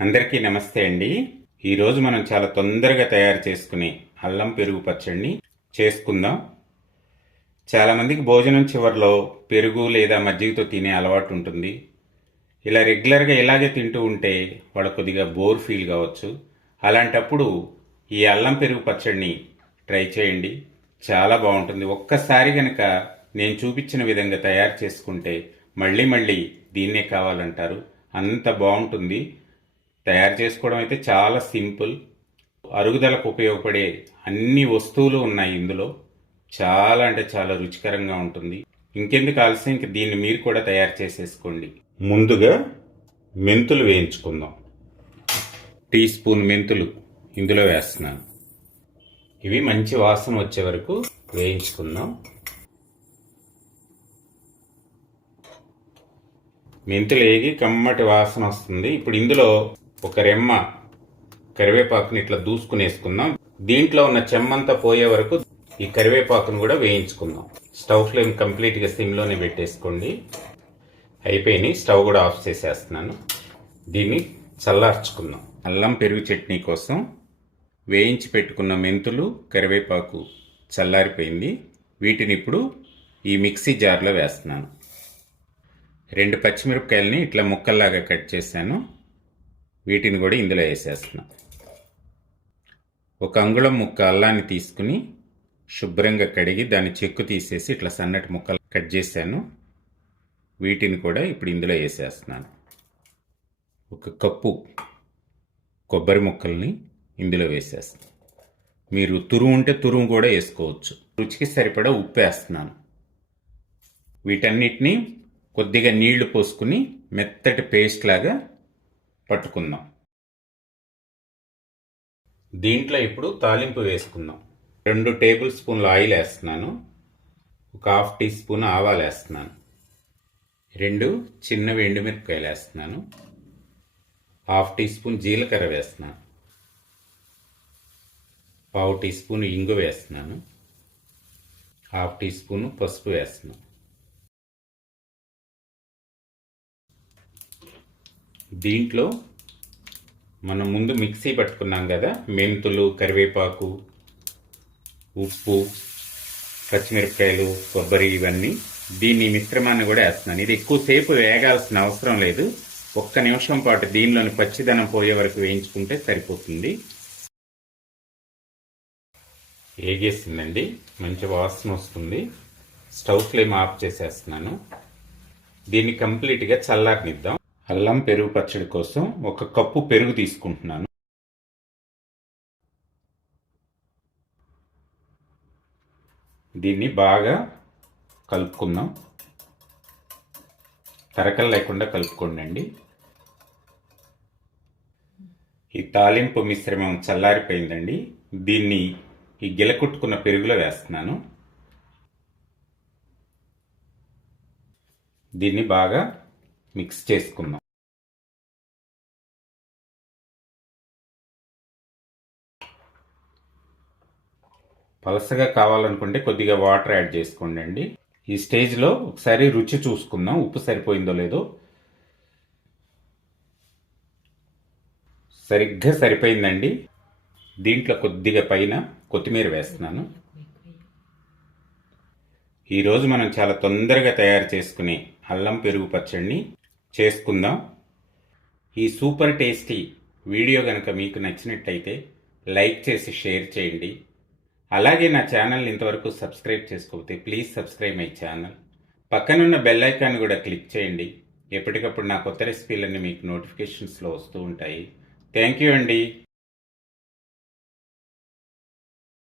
అందరికీ నమస్తే అండి. ఈరోజు మనం చాలా తొందరగా తయారు చేసుకునే అల్లం పెరుగు పచ్చడిని చేసుకుందాం. చాలామందికి భోజనం చివరిలో పెరుగు లేదా మజ్జిగతో తినే అలవాటు ఉంటుంది. ఇలా రెగ్యులర్గా ఇలాగే తింటూ ఉంటే వాళ్ళ కొద్దిగా బోర్ ఫీల్ కావచ్చు. అలాంటప్పుడు ఈ అల్లం పెరుగు పచ్చడిని ట్రై చేయండి. చాలా బాగుంటుంది. ఒక్కసారి కనుక నేను చూపించిన విధంగా తయారు చేసుకుంటే మళ్ళీ మళ్ళీ దీన్నే కావాలంటారు. అంత బాగుంటుంది. తయారు చేసుకోవడం అయితే చాలా సింపుల్. అరుగుదలకు ఉపయోగపడే అన్ని వస్తువులు ఉన్నాయి ఇందులో. చాలా అంటే చాలా రుచికరంగా ఉంటుంది. ఇంకెందుకు ఆలస్యం? ఇంక దీన్ని మీరు కూడా తయారు చేసేసుకోండి. ముందుగా మెంతులు వేయించుకుందాం. టీ స్పూన్ మెంతులు ఇందులో వేస్తున్నాను. ఇవి మంచి వాసన వచ్చే వరకు వేయించుకుందాం. మెంతులు వేగి కమ్మటి వాసన వస్తుంది. ఇప్పుడు ఇందులో ఒక రెమ్మ కరివేపాకుని ఇట్లా దూసుకునేసుకుందాం. దీంట్లో ఉన్న చెమ్మంతా పోయే వరకు ఈ కరివేపాకును కూడా వేయించుకుందాం. స్టవ్ ఫ్లేమ్ కంప్లీట్గా సిమ్లోనే పెట్టేసుకోండి. అయిపోయినాయి స్టవ్ కూడా ఆఫ్ చేసేస్తున్నాను. దీన్ని చల్లార్చుకుందాం. అల్లం పెరుగు చట్నీ కోసం వేయించి పెట్టుకున్న మెంతులు కరివేపాకు చల్లారిపోయింది. వీటిని ఇప్పుడు ఈ మిక్సీ జార్లో వేస్తున్నాను. రెండు పచ్చిమిరపకాయలని ఇట్లా ముక్కల్లాగా కట్ చేశాను. వీటిని కూడా ఇందులో వేసేస్తున్నాను ఒక అంగుళం ముక్క అల్లాన్ని తీసుకుని శుభ్రంగా కడిగి దాన్ని చెక్కు తీసేసి ఇట్లా సన్నటి ముక్కలు కట్ చేశాను. వీటిని కూడా ఇప్పుడు ఇందులో వేసేస్తున్నాను. ఒక కప్పు కొబ్బరి ముక్కల్ని ఇందులో వేసేస్తాను మీరు తురుము ఉంటే తురుము కూడా వేసుకోవచ్చు. రుచికి సరిపడా ఉప్పు వేస్తున్నాను. వీటన్నిటిని కొద్దిగా నీళ్ళు పోసుకుని మెత్తటి పేస్ట్ లాగా పట్టుకుందాం. దీంట్లో ఇప్పుడు తాలింపు వేసుకుందాం. రెండు టేబుల్ స్పూన్ల ఆయిల్ వేస్తున్నాను. ఒక హాఫ్ టీ స్పూన్ ఆవాలు వేస్తున్నాను. రెండు చిన్నవి ఎండుమిరపకాయలు వేస్తున్నాను. హాఫ్ టీ స్పూన్ జీలకర్ర వేస్తున్నాను. పావు టీ స్పూన్ ఇంగు వేస్తున్నాను. హాఫ్ టీ స్పూన్ పసుపు వేస్తున్నాను. దీంట్లో మనం ముందు మిక్సీ పట్టుకున్నాం కదా మెంతులు కరివేపాకు ఉప్పు పచ్చిమిరపకాయలు కొబ్బరి ఇవన్నీ. దీన్ని మిశ్రమాన్ని కూడా వేస్తున్నాను. ఇది ఎక్కువసేపు వేగాల్సిన అవసరం లేదు. ఒక్క నిమిషం పాటు దీనిలోని పచ్చిదనం పోయే వరకు వేయించుకుంటే సరిపోతుంది. ఏగేసిందండి మంచి వాసన వస్తుంది. స్టవ్ ఫ్లేమ్ ఆఫ్ చేసేస్తున్నాను. దీన్ని కంప్లీట్గా చల్లారనిద్దాం. అల్లం పెరుగు పచ్చడి కోసం ఒక కప్పు పెరుగు తీసుకుంటున్నాను. దీన్ని బాగా కలుపుకుందాం. తరకలు లేకుండా కలుపుకోండి ఈ తాలింపు మిశ్రమం చల్లారిపోయిందండి. దీన్ని ఈ గిలకొట్టుకున్న పెరుగులో వేస్తున్నాను. దీన్ని బాగా మిక్స్ చేసుకుందాం. పలసగా కావాలనుకుంటే కొద్దిగా వాటర్ యాడ్ చేసుకోండి అండి. ఈ స్టేజ్లో ఒకసారి రుచి చూసుకుందాం. ఉప్పు సరిపోయిందో లేదో. సరిగ్గా సరిపోయిందండి. దీంట్లో కొద్దిగా పైన కొత్తిమీర వేస్తున్నాను. ఈరోజు మనం చాలా తొందరగా తయారు చేసుకునే అల్లం పెరుగు పచ్చడిని చేసుకుందాం. ఈ సూపర్ టేస్టీ వీడియో కనుక మీకు నచ్చినట్టయితే లైక్ చేసి షేర్ చేయండి. అలాగే నా ఛానల్ని ఇంతవరకు సబ్స్క్రైబ్ చేసుకోకపోతే ప్లీజ్ సబ్స్క్రైబ్ మై ఛానల్. పక్కనున్న బెల్ ఐకాన్ కూడా క్లిక్ చేయండి. ఎప్పటికప్పుడు నా కొత్త రెసిపీలన్నీ మీకు నోటిఫికేషన్స్లో వస్తూ ఉంటాయి. థ్యాంక్ యూ అండి.